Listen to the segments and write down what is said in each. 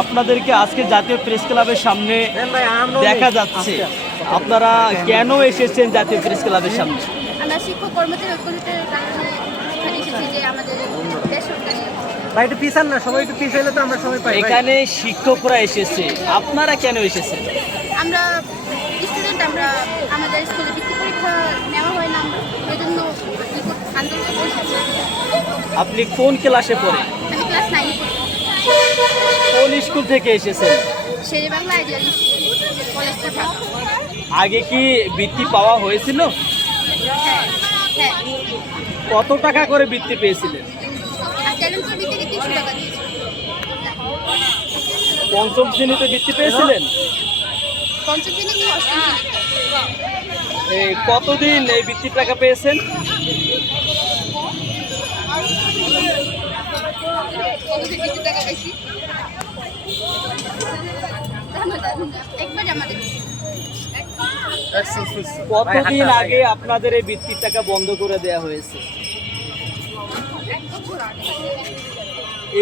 আপনাদেরকে আজকে জাতীয় প্রেস ক্লাবের সামনে দেখা যাচ্ছে, আপনারা কেন এসেছেন জাতীয় প্রেস ক্লাবের সামনে? আমরা শিক্ষক কর্মচারী ঐক্যজোটের কারণে এখানে এসেছি যে আমাদের বেসরকারি ভাই একটু পিছান না, সবাই একটু পিছাইলে তো আমরা সবাই পাই। এখানে শিক্ষকরা এসেছে, আপনারা কেন এসেছেন? আমরা স্টুডেন্ট, আমরা আমাদের স্কুলে বৃত্তি পরীক্ষা নেওয়া হয় না, এই জন্য আন্দোলন বসেছি। আপনি কোন ক্লাসে পড়েন? আমি ক্লাস 9 পড়ি। কোন স্কুল থেকে এসেছেন? শেরে বাংলা আইডিয়াল কলেজটা ঢাকা। আগে কি বৃত্তি পাওয়া হয়েছিল? হ্যাঁ হ্যাঁ, কত টাকা করে বৃত্তি পেয়েছিলেন? আর ট্যালেন্ট বৃত্তিকে 300 টাকা দিয়েছি। পঞ্চম শ্রেণীতে বৃত্তি পেয়েছিলেন? পঞ্চম শ্রেণী কি অষ্টম শ্রেণীতে? এই কতদিন এই বৃত্তির টাকা পেয়েছেন? কতদিন বৃত্তি টাকা পাইছি? একবার আমাদের কতদিন আগে আপনাদের এই বৃত্তির টাকা বন্ধ করে দেওয়া হয়েছে?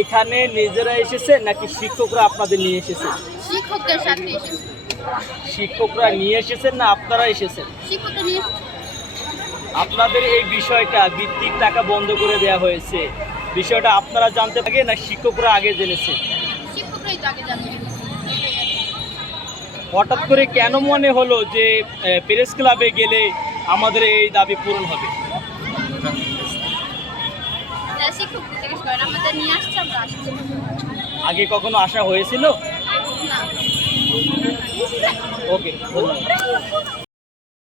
এখানে নিজেরা এসেছে নাকি শিক্ষকরা আপনাদের নিয়ে এসেছে? শিক্ষকদের সাথে এসেছি। শিক্ষকরা নিয়ে এসেছেন না আপনারা এসেছেন? শিক্ষকদের নিয়ে আপনাদের এই বিষয়টা বৃত্তির টাকা বন্ধ করে দেওয়া হয়েছে, বিষয়টা আপনারা জানতে পারে না শিক্ষকরা আগে জেনেছে? শিক্ষকরাই তো আগে জানবে। হঠাৎ করে কেন মনে হলো যে প্রেস ক্লাবে গেলে আমাদের এই দাবি পূরণ হবে? যারা শিক্ষক জিজ্ঞেস করেন, আমাদের নিয়ে আসছে, আমরা আসছি। আগে কখনো আসা হয়েছিল? না। ওকে, ধন্যবাদ।